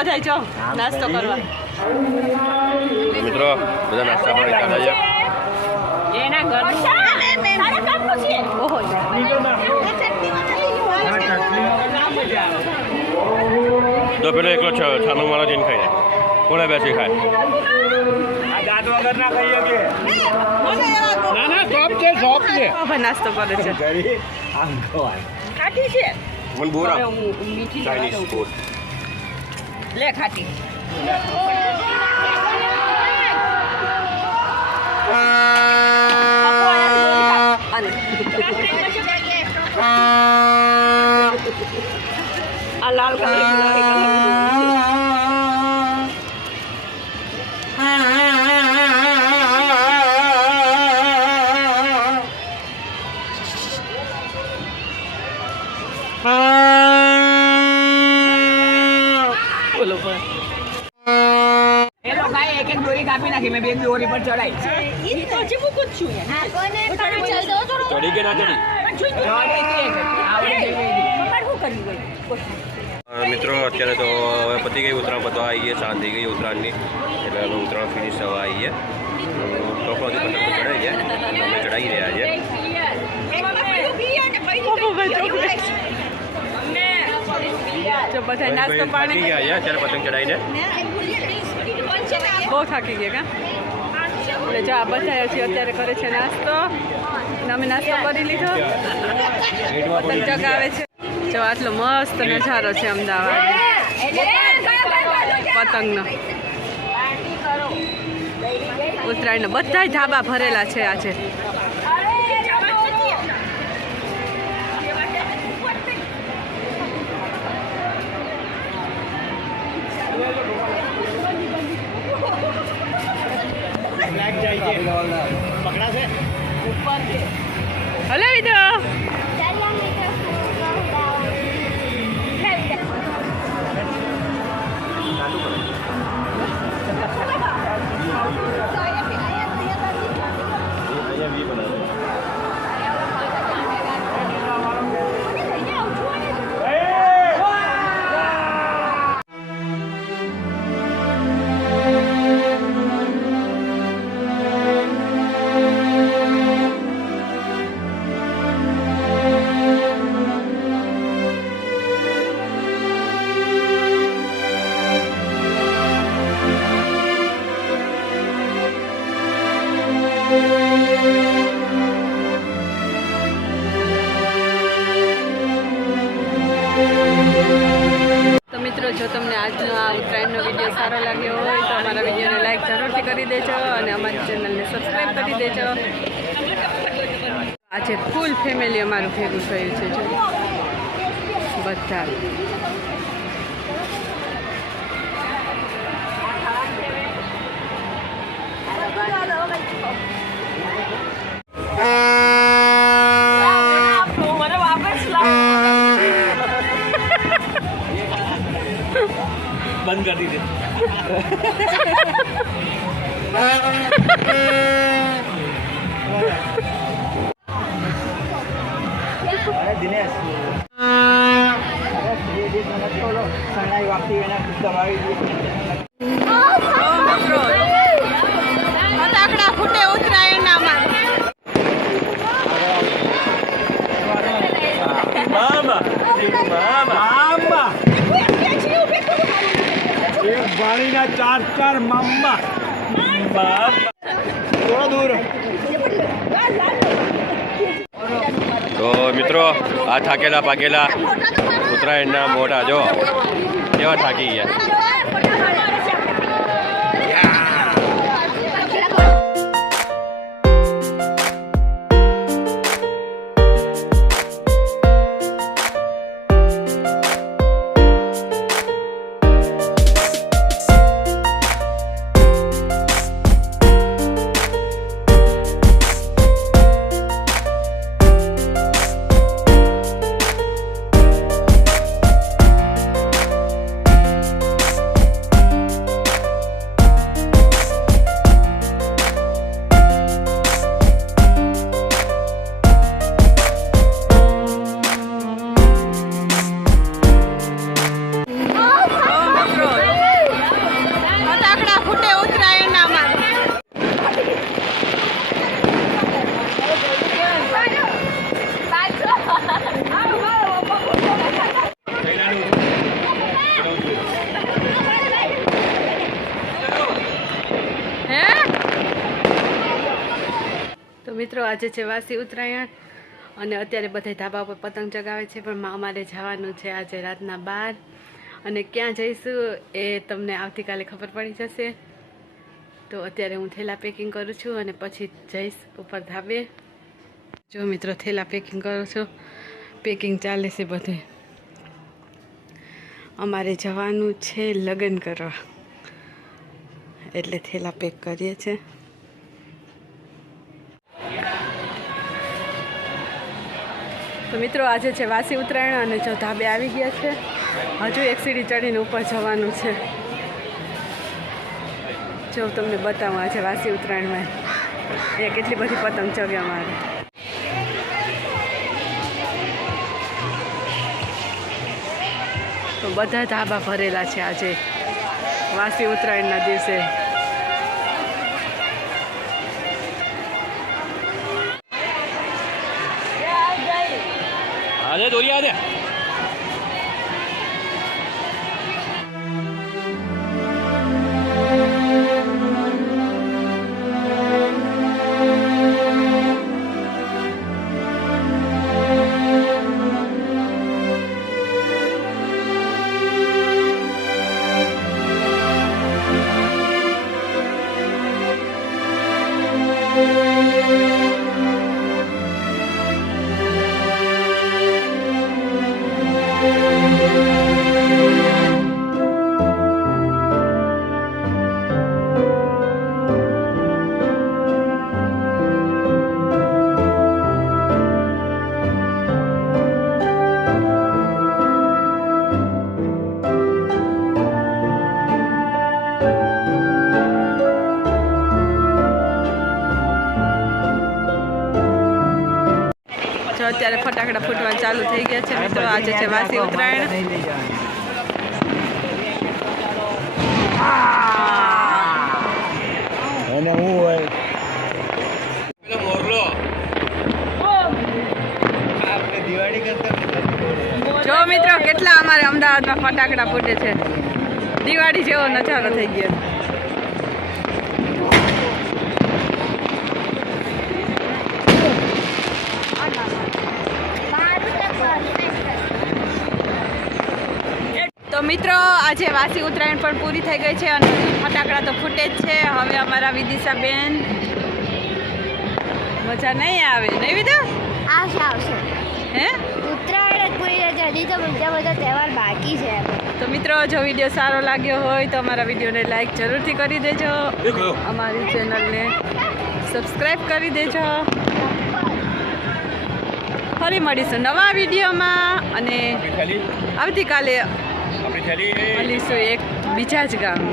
બધા જો નાસ્તો કરવા મિત્રો બધા નાસ્તા પાણી ચાલે છે એના ઘરનું ઓહો તો પેલો એકલો છાનો મારો જઈને ખાઈ જાય કોણે બેસી ખાય દાંત વગર ના ખાઈએ કે ના શોપ છે ભાઈ નાસ્તો કરે છે આમ ખવાય ખાટી છે મને બોરા મીઠી ચાઇનીઝ ફૂડ લે ખાટી આ લાલ કલર બોલો એ લોકો એક એક દોરી કાપી નાખી મેં બે દોરી પર ચડાઈ ઈ તો હજી મૂકું જ છું હા કોને તમે ચાલ દો તો ચડી કે ના ચડી મિત્રો અત્યારે તો હવે પતી ગઈ ઉત્તરાયણ પતવા આવીએ સાંજ થઈ ગઈ ઉત્તરાયણની એટલે હવે ઉત્તરાયણ ફિનિશ થવા આવીએ ટોપોથી પતંગ તો ચડાઈ ગયા અમે ચડાવી રહ્યા છે જો બધા નાસ્તો પાણી ગયા છે અત્યારે પતંગ ચડાવીને બહુ થાકી ગયા કા એટલે જો આ બધા હજી અત્યારે કરે છે નાસ્તો અને અમે નાસ્તો કરી લીધો પતંગ ચગાવે છે જો આટલો મસ્ત નજારો છે અમદાવાદ પતંગનો ઉત્તરાયણના બધા ધાબા ભરેલા છે આજે પકડાશે હલાવી દો જો તમને આજનો આ ઉત્તરાયણનો વિડીયો સારો લાગ્યો હોય તો અમારા વિડીયોને લાઈક જરૂરથી કરી દેજો અને અમારી ચેનલને સબસ્ક્રાઈબ કરી દેજો આજે ફૂલ ફેમિલી અમારું ભેગું થયું છે જો બધા બંધ કરી દીધે દિનેશ શરણાઈ વાપતી એના દબાવી ફટાકડા ફૂટે ઉત્તરાયણના મામા મામા એક વાણીના ચાર મામા થોડો દૂર તો મિત્રો આ થાકેલા પાકેલા ઉત્તરાયણના મોઢા જો કેવા થાકી ગયા આજે છે વાસી ઉત્તરાયણ અને અત્યારે બધા ધાબા પર પતંગ ચગાવે છે, પણ અમારે જવાનું છે આજે રાતના 12 અને ક્યાં જઈશું એ તમને આવતીકાલે ખબર પડી જશે. તો અત્યારે હું થેલા પેકિંગ કરું છું અને પછી જઈશ ઉપર ધાબે. જો મિત્રો થેલા પેકિંગ કરું છું, પેકિંગ ચાલે છે બધે. અમારે જવાનું છે લગ્ન કરવા, એટલે થેલા પેક કરીએ છીએ. તો મિત્રો આજે છે વાસી ઉત્તરાયણ અને જો ધાબે આવી ગયા છે. હજુ એક સીડી ચડીને ઉપર જવાનું છે. જો તમને બતાવું આજે વાસી ઉત્તરાયણમાં એ કેટલી બધી પતંગ ચગે અમારે. તો બધા ધાબા ભરેલા છે આજે વાસી ઉત્તરાયણના દિવસે. આને દોરી આને અત્યારે ફટાકડા ફૂટવા ચાલુ થઈ ગયા છે મિત્રો. આજે છે વાસી ઉત્તરાયણ. અને હું હોય મોરલો આપણે દિવાળી કરતા જો મિત્રો કેટલા અમારે અમદાવાદમાં ફટાકડા ફૂટે છે. દિવાળી જેવો નજારો થઈ ગયો. તો મિત્રો આજે વાસી ઉત્તરાયણ પણ પૂરી થઈ ગઈ છે અને ફટાકડા તો ફૂટે જ છે. હવે અમારા વિદિશાબેન મજા નહીં આવે, નહીં વિદા? આવશે હે ઉત્તરાયણ જ પૂરી રહે છે, હજી તો બીજા બધા તહેવાર બાકી છે. તો મિત્રો જો વિડીયો સારો લાગ્યો હોય તો અમારા વિડીયોને લાઈક જરૂરથી કરી દેજો, અમારી ચેનલને સબસ્ક્રાઈબ કરી દેજો. ફરી મળીશું નવા વિડીયોમાં અને આવતીકાલે મળીશું એક બીજા જ ગામમાં.